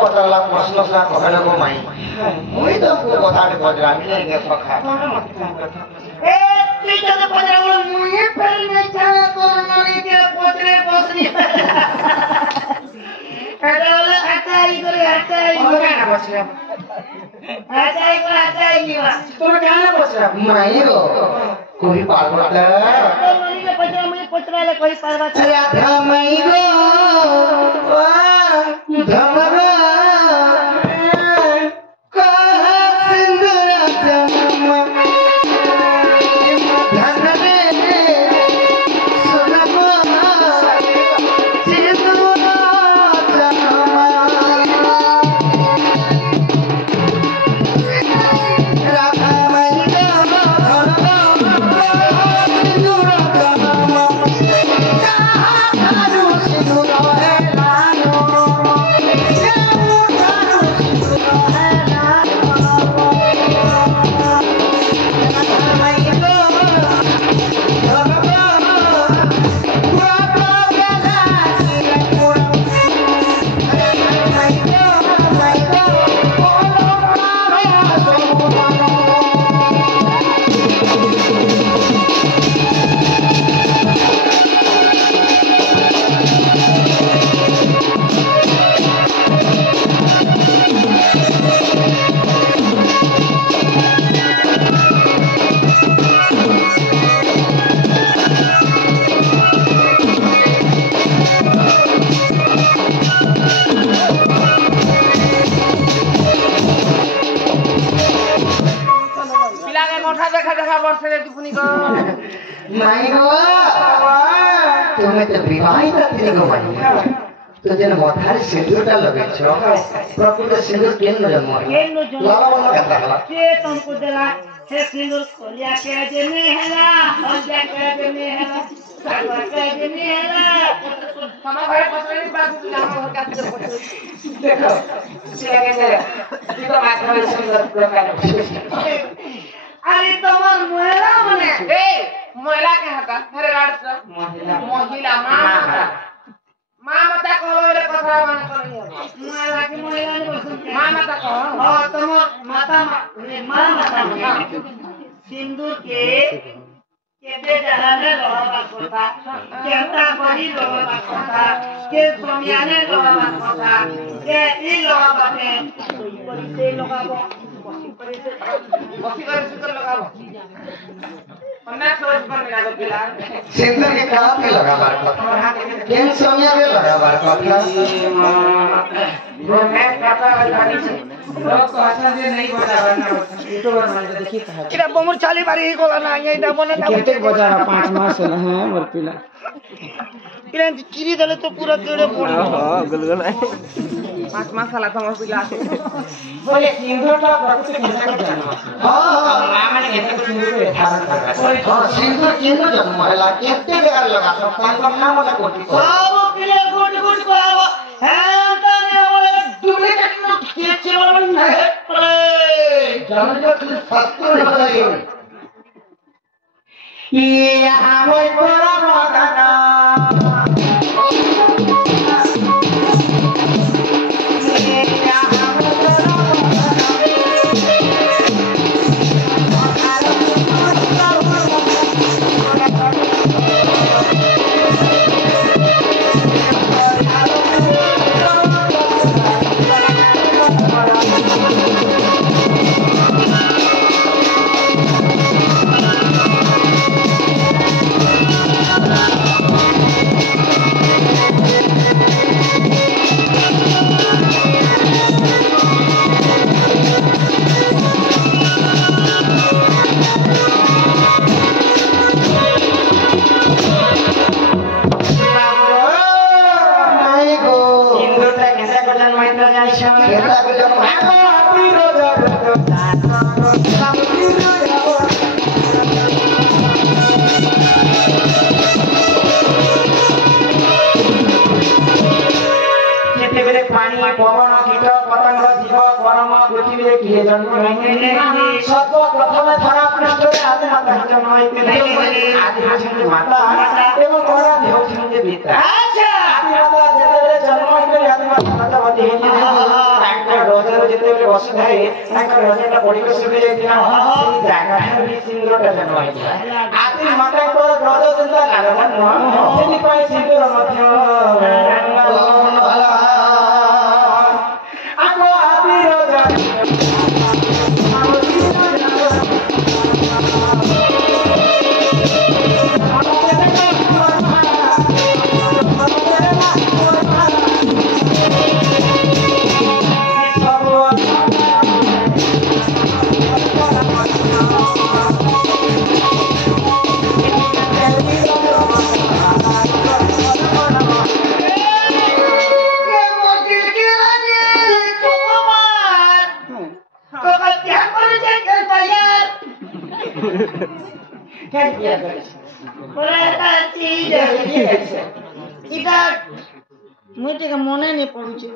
पचाला प्रश्न सा कहले को माई मुई तो को कथाटे पजरामी नहीं सखा ए तुई तो पजरावो मुई फेल नहीं छाना तो मनी के पोचरे पोसनी एडाले हटाई करे ना पोचरे हटाई नीवा तुम कहां पोचरा माई रो कोई पागल तो मनी के पजरा मुई पोचराले कोई पागल अरे था माई रो धमरा तुम्हें तो विवाहित थी गो माई तो जन मथारे सिंदूर का लगे छो प्रकृत सिंदूर केन जन्म लाला बोल कहता है के तुमको देला हे सिंदूर खोलिया के देने हैला खोलिया के देने हैला सरवा के देने हैला हमारे घर पसरे बात नाम हो का देखो सिया के तो मात्र सुंदर प्रकार अरे तमर महिला मने ए महिला के हका अरे राड महिला मां मता कहलो रे कथा माने करियो महिला की महिला ने मां मता कह हां तम माता मां मता सिंदूर के केते जहाने रहबा কথা केता बड़ी रहबा কথা के सोमियाने रहबा কথা के ई लगाबे परिसे लगाबो बसी कर सिंदूर लगाबो अन्ना सोच पर लगाबो पिला सिंदूर के कहां पे लगाबा केन सोमिया के लगाबा কথা वो मैं कथा बतानी छे लोग कहता जे नहीं बजाबा ना यूट्यूबर मान देखी कहा किरा बमर चाली बारी कोला ना आइया दा बने ना केते बजारा 5 मास है मोर पिला किरा चिरी दले तो पूरा देड़े पड़ हां गलगल 5 मास साला तो मोर पिला बोले सिंदूरटा प्रकृति के जन्म हां माने केते सिंदूर के धारण कर हां सिंदूर केन जन्म होला केते बेर लगा तो पांच नाम वाला कोटी सब पिले गुड गुड को आवा है तने बोले डुप्लीकेट नो के चेवल नहीं पड़े जान जो सस्ता नहीं ये आहोय कोरा मगना माता ବର୍ଷ ଧରି ତାଙ୍କର ରଜଟା ପଡ଼ିକ ଶୁଖି ଯାଇଥିଲା ସେଇ ଜାଗାରେ ସିନ୍ଦୁରଟା ଜନ୍ମ ହେଇଥିଲା ଆଜି ମାତାଙ୍କ ରଜ ଚିନ୍ତା କାରଣ ନୁହଁ ସେଥିପାଇଁ ସିନ୍ଦୁର ମଧ୍ୟ ଆଗ ଆଜି ରଜ मुझे मने नहीं पड़ुची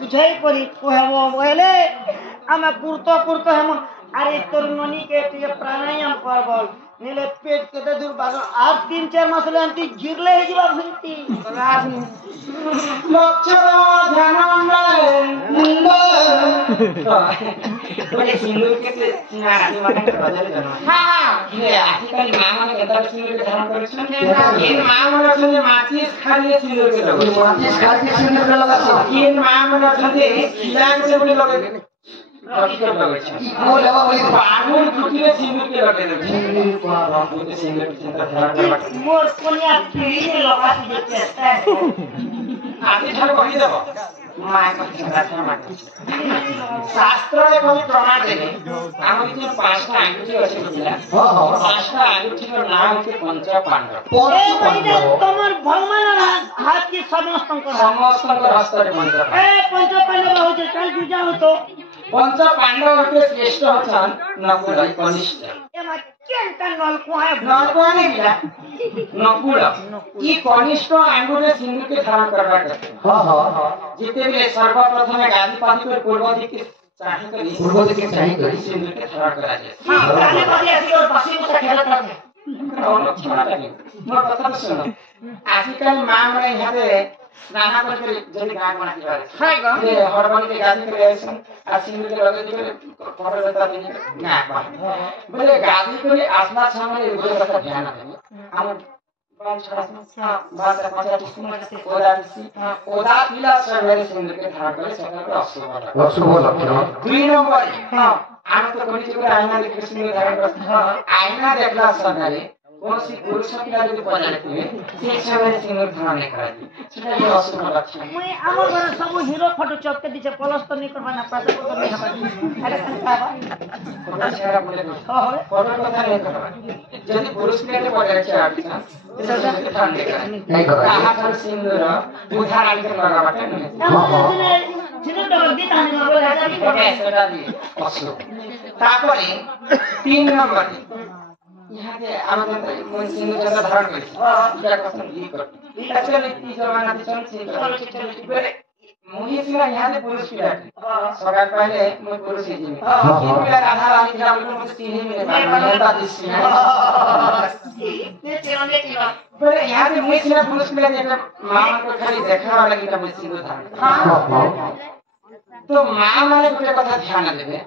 बुझाई पड़ी कहले आम पुरत हम अरे तोर मनी के प्राणायाम करबल नेले पेट केते दूर बागल आज 3-4 मास ले अंती गिरले हे जीवा भंती लक्षण ध्यान मुंड बड़े सिंदूर के नाराजी माने बदल जाना हां ये आजकल मां माने केता सिंदूर के धारण करे छन ये मां माने छन माचिस खाली सिंदूर के लगे माचिस खाली सिंदूर के लगे ये मां माने छन खिलान से बड़ी लगे रखकर लगे छन वो लेवा बड़ी पागल टुकड़े सिंदूर के लगे दे वो सिंदूर की चिंता ध्यान करबा मोर कोनिया पीड़ी लगा देते आते छन कहि देबो माय को चिंता माने शास्त्र रे कोई प्रमाण देने आम जे पांचटा आंगुठी अछि बुझला हां पांचटा आंगुठी रो नाम के पंच पांडव तमर भगवान हाथ के समस्त हस्त रे मंत्र ए पंच पांडव हो जे चल पूजा हो तो पंच पांडव के श्रेष्ठ छन नकुल कनिष्ठ एमा केनटा नलको है नलको ने बिला नकुल ई कनिष्ठ आंगुठे सिंदूर के धारण करबा करते हां हां जेते भी सर्वप्रथम गादीपति को पूर्व दिक चाही करी सिंदूर के धारण करा जाए हां गादीपति आसी और बसी को खेलत रहते और छोड़ा लगे मोर कथा सुनो आजकल मां माने यहां पे स्नान करके जल्दी गाय बना के हां गो ये हरबन के गादी करे ऐसन आ सिंदूर के लगे दिले फोटो लेता दिन ना बोले गादी करे आसना सामने उधर का ध्यान रखना हम बाल छासना बाल रखना किसी ओदा पीला सवेरे सिंदूर के धारण करे सकल अशुभ लक्षण 2 नंबर हां हम तो कोनी के आईना देख सिंदूर धारण करते आईना देखला सवेरे कोसी पुरुष पिला যদি পড়াতে সেই সময় সিঙ্গুর ধারণ করাই সেটা এই অশুভ লক্ষণ মই আমার ঘরে সব হিরো ফটো চপকে দিছে প্লাস তো নি করবা না পাশে তো নি হবা আরে খাবা ফটো ছেড়া বলে ফটো কথা নেই করবা যদি পুরুষ পিলাতে পড়াছে আচ্ছা সেটা ধারণ করাই এই করা আহার সিঙ্গুর বুধার আলকে লাগাবাটা না সিঙ্গুর তো দি তানি বলে সেটা দি অশুভ তারপরে 3 নম্বর यहाँ के আমাদের মন সিন্ধু চন্দ্র ধারণ করেছে এটা কথা ই করে এটা ছিল নীতি জমানা দিছন সিন্ধু করে মহিষীরা यहाँ से पुरुष पिला সকাল पहले मैं पुरुष ही जी तीन पिला राधा रानी का मुझे चिन्ह मिले बात दिस ने तेरे ने पर यहाँ पे मुझे सिर्फ पुरुष के लिए मामा को खाली देखने वाला की तो मुझे सिंदूर धारण तो माँ माने गोटे कथा ध्यान देवे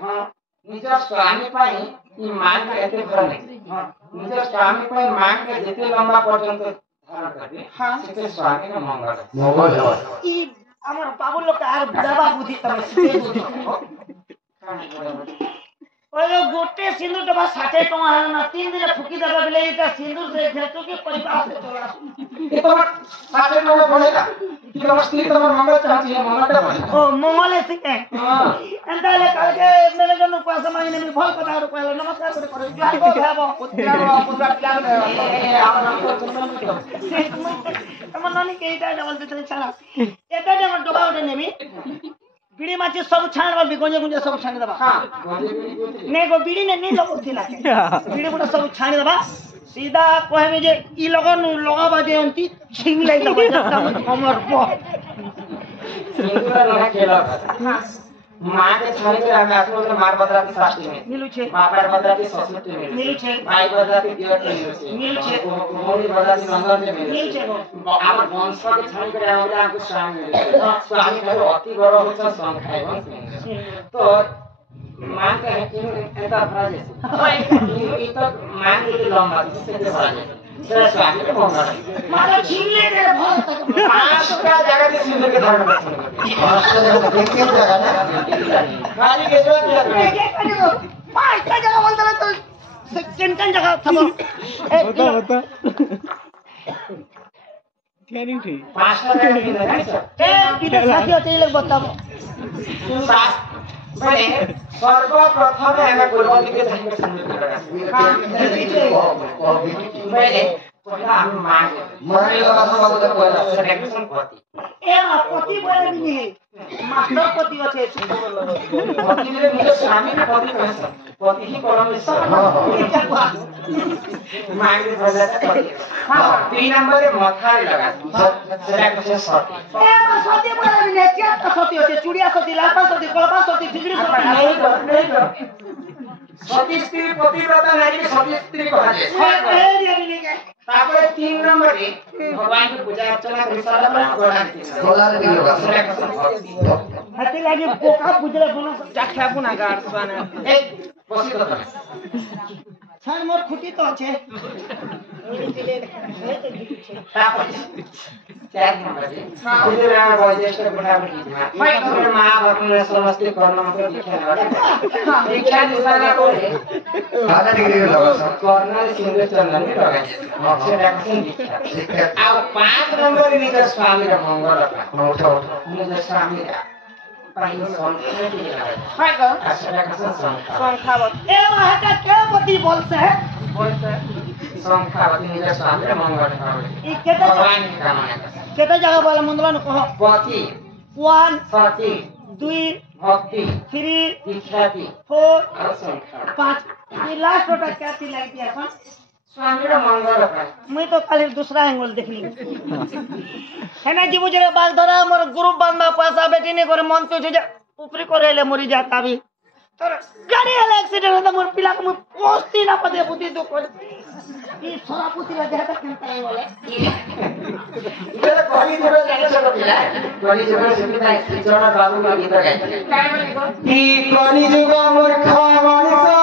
निज स्वामी पाई ई माँ के एते भर नहीं निज स्वामी पाई माँ के जेते लंबा पर्यंत धारण करबे सेते स्वामी के मंगल हो ई हमर बाबू लोग आर बुढ़ावा बुद्धि तम से बुद्धि ओए गोटे सिंदूर डबा 60 टका है ना 3 दिन फुकी दबा बेले इटा सिंदूर से जेतो के परिवार से चला ये तो 60 टका पड़ेगा कि तो स्त्री तो मंगल चाहती है मंगल का बने ओ मंगल से के हां एंता ले काल के मेरे जन पैसा मांगने में भल पता रुपया नमस्कार करे करे जाको खाबो उद्यान पूरा प्लान हमर नानी के इटा डबल देते छाड़ा एटा जब डबा उठे नेबी बीड़ी माची सब छाण वाल बिगोंजे गुंजे सब छाण दबा हां गोजे नहीं गो बीड़ी ने नहीं लगोथिला के बीड़ी गुड़ा सब छाण दबा सीधा कहे में जे ई लगन लगाबा जे अंती छिंग लै दबा हमर पो सिंदूर ना खेला हां माँ के छाने के हमें आसमान में मार बदला की सास्ती में मिलु छे माँ पर बदला की ससुर में मिलु छे माई बदला की दियर में मिलु छे मोनी बदला की नंदन में मिलु छे आम वंश के छाने के हमें आपको स्वामी मिले स्वामी का अति बड़ा होता संख्या है तो माँ का ऐसा फ्राज है ये तो माँ के लंबा जिससे के फ्राज है स्वामी के मंगल मारा छीन ले रे भल तक 500 जगह के सिंदूर के धारण करते हैं 500 जगह के जगह ना खाली के जो के पांच का जगह बोल दला तो सेकंड का जगह थबो बता ट्रेनिंग थी 500 जगह की जगह ए इधर साथी होते लोग बताओ बने सर्वप्रथम हमें गुरुजी के धारण सिंदूर लगा बने पहला हम मांगे लगा सब बाबू तक बोला सेलेक्शन पति ए पति बोले भी नहीं मास्टर पति अच्छे पति मेरे मुझे स्वामी ने पति कहा पति ही परमेश्वर मांगे बोला हां 3 नंबर में माथा लगा सेलेक्शन सती ए सती बोले भी नहीं क्या सती होते चूड़िया सती लापा सती कलपा सती ठिकड़ी सती सती स्त्री पतिव्रता नारी के सती स्त्री कहा जाए तापर 3 नंबर रे भगवान की पूजा अर्चना कर सारा पर गोला रे होगा हते लागे पोका पूजले बना व्याख्या पुना गाड़ सुना एक बसी तो छान मोर खुटी तो छे तापर 4 नंबर रे इधर रा वैज्ञेष्ठ बड़ा बड़ी मेरे मां बाप ने समस्त कर्म को दीक्षा दीक्षा दिशाना करे आधा डिग्री लगा सब कर्नल सिंह चंदन में लगा सेलेक्शन दीक्षा अब 5 नंबर नीचे स्वामी का मंगल का उठो नीचे स्वामी का पाइन संख्या की लगा हाय गो सेलेक्शन संख्या संख्या ए वहां क्या पति बोलते है संख्या नीचे स्वामी का मंगल का ई केटा भगवान की कामना केटा जगह बोले मुंदला न कहो पति 1 सती 2 भक्ति 3 दीक्षाति 4 और संख्या 5 ये लास्ट टोटल क्या थी लग गया अपन स्वामी का मंगल का मैं तो खाली दूसरा एंगल देख ली है ना जी मुझे बाग धरा मोर ग्रुप बंदा पैसा बेटी ने करे मन तो जे ऊपरी करे ले मरी जाता भी तर गाड़ी वाला एक्सीडेंट होता मोर पिला को पोस्ती ना पदे बुद्धि तो कर ई छोरा पुती ला जाता केनता है बोले ये कोई जगह जाने से पिला कोई जगह से पिता जरा बाबू का गीत गाइते काय म्हणे गो ई कोनी जुग मूर्ख मनुष्य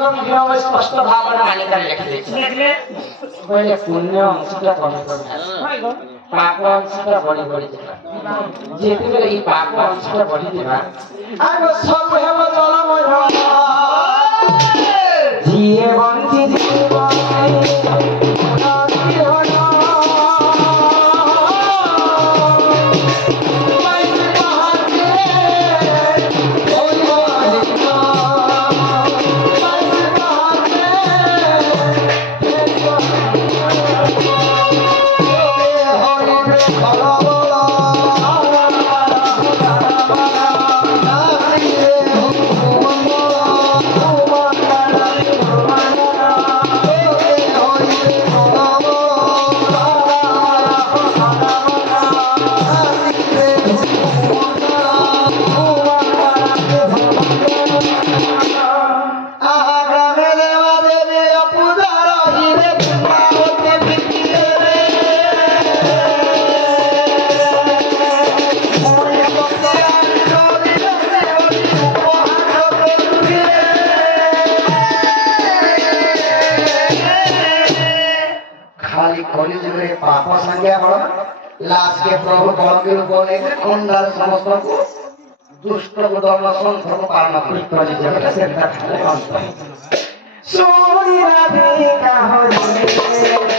ঠাকুর বিনয় স্পষ্ট ভাবনা মানিকার লিখে দিয়েছে দেখলে বলে পুণ্য অংশটা কমে কমে হয় গো পাপ অংশটা বড়ি বড়ি দিবা যেতে এই পাপ অংশটা বড়ি দিবা আর সব হেম জলময় জিয়ে বন্তি জীবন खाली कॉलेज में पापा संज्ञा बड़ा लास्ट के प्रभु कौन के रूप में कौनदार समस्त को दुष्ट को दर्शन धर्म पालना कॉलेज में से सोनी राधे का हो